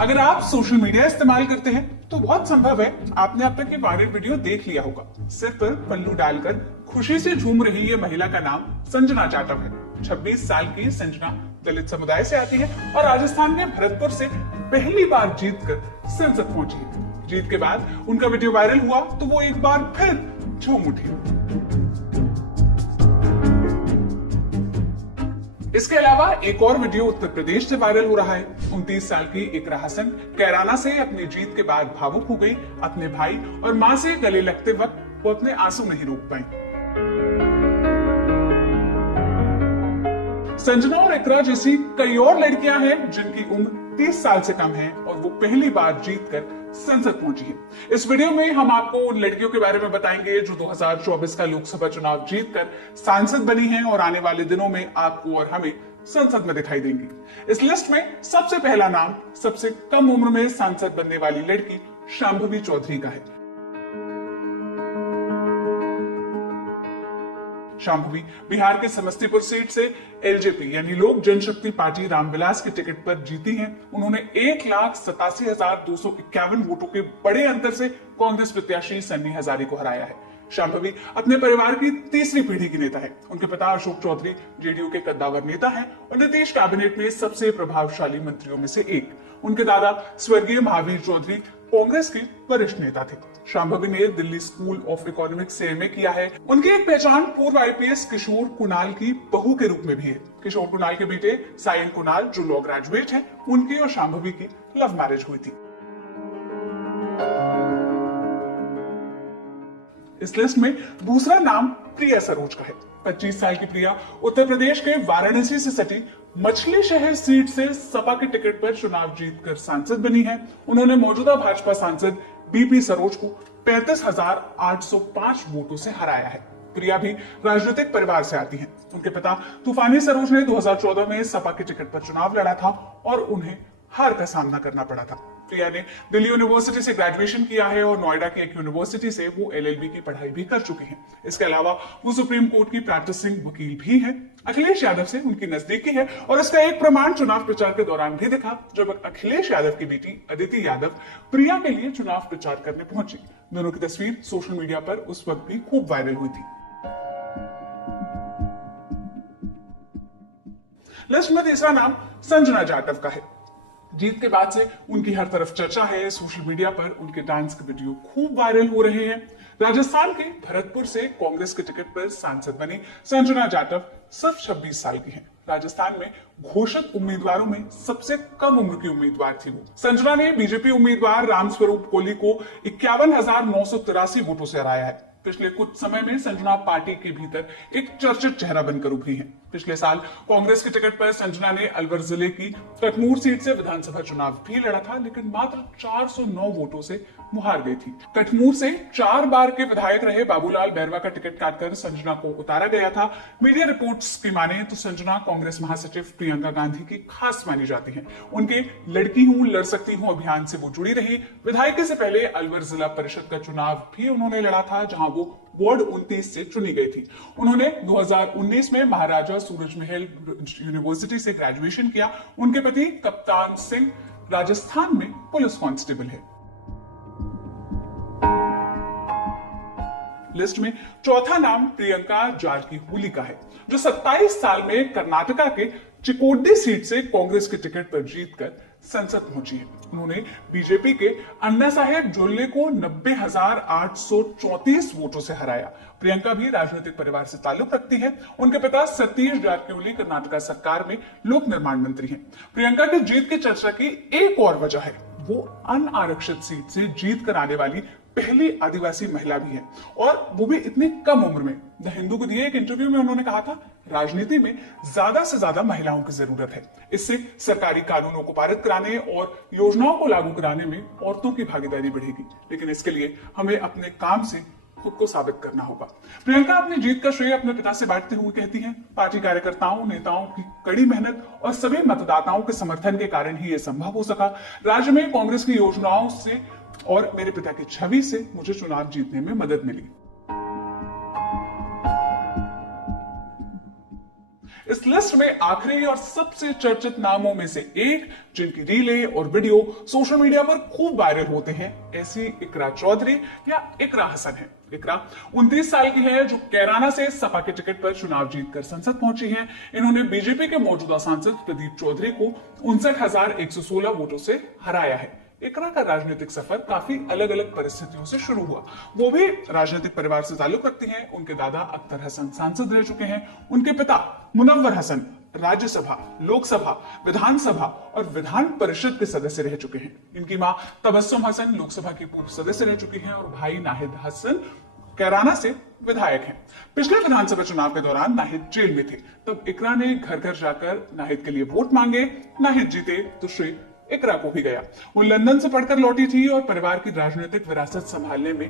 अगर आप social media इस्तेमाल करते हैं तो बहुत संभव है आपने अब तक ये वायरल वीडियो देख लिया होगा। सिर पर पल्लू डालकर खुशी से झूम रही ये महिला का नाम संजना जाटव है। 26 साल की संजना दलित समुदाय से आती है और राजस्थान के भरतपुर से पहली बार जीतकर संसद पहुंची है। जीत के बाद उनका वीडियो वायरल हुआ तो वो एक बार फिर झूम उठी। इसके अलावा एक और वीडियो उत्तर प्रदेश से वायरल हो रहा है। 29 साल की इकरा हसन कैराना से अपनी जीत के बाद भावुक हो गई। अपने भाई और मां से गले लगते वक्त वो अपने आंसू नहीं रोक पाई। संजना और इकरा जैसी कई और लड़कियां हैं जिनकी उम्र 30 साल से कम है और वो पहली बार जीतकर संसद पहुंची है। इस वीडियो में हम आपको उन लड़कियों के बारे में बताएंगे जो 2024 का लोकसभा चुनाव जीतकर सांसद बनी हैं और आने वाले दिनों में आपको और हमें संसद में दिखाई देंगी। इस लिस्ट में सबसे पहला नाम सबसे कम उम्र में सांसद बनने वाली लड़की शांभवी चौधरी का है। शांभवी बिहार के समस्तीपुर सीट से एलजेपी यानी लोक जनशक्ति पार्टी रामविलास के टिकट पर जीती हैं। उन्होंने 1,87,251 वोटों के बड़े अंतर से कांग्रेस प्रत्याशी सन्नी हजारे को हराया है। शांभवी अपने परिवार की तीसरी पीढ़ी की नेता है। उनके पिता अशोक चौधरी जेडीयू के कद्दावर नेता हैं और नीतीश कैबिनेट में सबसे प्रभावशाली मंत्रियों में से एक। उनके दादा स्वर्गीय महावीर चौधरी कांग्रेस के वरिष्ठ नेता थे। शांभवी ने दिल्ली स्कूल ऑफ इकोनॉमिक्स से एमए किया है। उनकी एक पहचान पूर्व आईपीएस किशोर कुणाल की बहू के रूप में भी है। किशोर कुणाल के बेटे सायन कुणाल जो लॉ ग्रेजुएट हैं, उनकी और शांभवी की लव मैरिज हुई थी। इस लिस्ट में दूसरा नाम प्रिया सरोज का है। 25 साल की प्रिया उत्तर प्रदेश के वाराणसी से सटी मछली शहर सीट से सपा के टिकट पर चुनाव जीतकर सांसद बनी है। उन्होंने मौजूदा भाजपा सांसद बीपी सरोज को 35,805 वोटों से हराया है। प्रिया भी राजनीतिक परिवार से आती हैं। उनके पिता तूफानी सरोज ने 2014 में सपा के टिकट पर चुनाव लड़ा था और उन्हें हार का सामना करना पड़ा था। प्रिया ने दिल्ली यूनिवर्सिटी से ग्रेजुएशन किया है और नोएडा की एक यूनिवर्सिटी से वो एलएलबी की पढ़ाई भी कर चुकी हैं। इसके अलावा वो सुप्रीम कोर्ट की प्रैक्टिसिंग वकील भी है। अखिलेश यादव से उनकी नजदीकी है और इसका एक प्रमाण चुनाव प्रचार के दौरान भी दिखा जब अखिलेश यादव की बेटी अदिति यादव प्रिया के लिए चुनाव प्रचार करने पहुंची। दोनों की तस्वीर सोशल मीडिया पर उस वक्त भी खूब वायरल हुई थी। लिस्ट में तीसरा नाम संजना जाटव का है। जीत के बाद से उनकी हर तरफ चर्चा है। सोशल मीडिया पर उनके डांस के वीडियो खूब वायरल हो रहे हैं। राजस्थान के भरतपुर से कांग्रेस के टिकट पर सांसद बनी संजना जाटव सिर्फ 26 साल की हैं। राजस्थान में घोषित उम्मीदवारों में सबसे कम उम्र की उम्मीदवार थी वो। संजना ने बीजेपी उम्मीदवार रामस्वरूप कोहली को 51,983 वोटों से हराया है। पिछले कुछ समय में संजना पार्टी के भीतर एक चर्चित चेहरा बनकर उभरी हैं। पिछले साल कांग्रेस के टिकट पर संजना ने अलवर जिले की कटनूर सीट से विधानसभा चुनाव भी लड़ा था, लेकिन मात्र 409 वोटों से वो हार गई थी। कटनूर से 4 बार के विधायक रहे बाबूलाल बैरवा का टिकट काटकर संजना को उतारा गया था। मीडिया रिपोर्ट्स की माने तो संजना कांग्रेस महासचिव प्रियंका गांधी की खास मानी जाती हैं। उनके लड़की हूं लड़ सकती हूं अभियान से वो जुड़ी रही। विधायक से पहले अलवर जिला परिषद का चुनाव भी उन्होंने लड़ा था, जहां वो वार्ड 29 से चुनी गई थी। उन्होंने 2019 में महाराजा सूरजमहल यूनिवर्सिटी से ग्रेजुएशन किया। उनके पति कप्तान सिंह राजस्थान में पुलिस कांस्टेबल है। लिस्ट में चौथा नाम प्रियंका जारकीहोली का है, जो 27 साल में कर्नाटका के चिकोडी सीट से कांग्रेस के टिकट पर जीतकर संसद पहुंची है। उन्होंने बीजेपी के अन्ना साहेब जोल्ले को 90,834 वोटों से हराया। प्रियंका भी राजनीतिक परिवार से ताल्लुक रखती है। उनके पिता सतीश जारकीहोली कर्नाटका सरकार में लोक निर्माण मंत्री हैं। प्रियंका की जीत की चर्चा की एक और वजह है, वो अनारक्षित सीट से जीत कर आने वाली पहली आदिवासी महिला भी है, और वो भी इतनी कम उम्र में। द हिंदू को दिए एक इंटरव्यू में उन्होंने कहा था, राजनीति में ज्यादा से ज्यादा महिलाओं की जरूरत है। इससे सरकारी कानूनों को पारित कराने और योजनाओं को लागू कराने में औरतों की भागीदारी बढ़ेगी, लेकिन इसके लिए हमें अपने काम से खुद को साबित करना होगा। प्रियंका अपनी जीत का श्रेय अपने पिता से बांटते हुए कहती हैं, पार्टी कार्यकर्ताओं, नेताओं की कड़ी मेहनत और सभी मतदाताओं के समर्थन के कारण ही यह संभव हो सका। राज्य में कांग्रेस की योजनाओं से और मेरे पिता की छवि से मुझे चुनाव जीतने में मदद मिली। इस लिस्ट में आखिरी और सबसे चर्चित नामों में से एक, जिनकी रीलें और वीडियो सोशल मीडिया पर खूब वायरल होते हैं, ऐसी इकरा चौधरी या इकरा हसन है। इकरा 29 साल की है, जो कैराना से सपा के टिकट पर चुनाव जीतकर संसद पहुंची हैं। इन्होंने बीजेपी के मौजूदा सांसद प्रदीप चौधरी को 59,116 वोटों से हराया है। इकरा का राजनीतिक सफर काफी अलग अलग परिस्थितियों से शुरू हुआ। वो भी राजनीतिक परिवार से ताल्लुक रखती हैं। उनके दादा अख्तर हसन सांसद रह चुके हैं। उनके पिता मुनव्वर हसन राज्यसभा, लोकसभा, विधानसभा और विधान परिषद के सदस्य रह चुके हैं। इनकी मां तबस्सुम हसन लोकसभा की पूर्व सदस्य रह चुकी हैं और भाई नाहिद हसन कैराना से विधायक हैं। पिछले विधानसभा चुनाव के दौरान नाहिद जेल में थे, तब इकरा ने घर घर जाकर नाहिद के लिए वोट मांगे। नाहिद जीते तो श्री इकरा को भी गया। वो लंदन से पढ़कर लौटी थी और परिवार की राजनीतिक विरासत संभालने में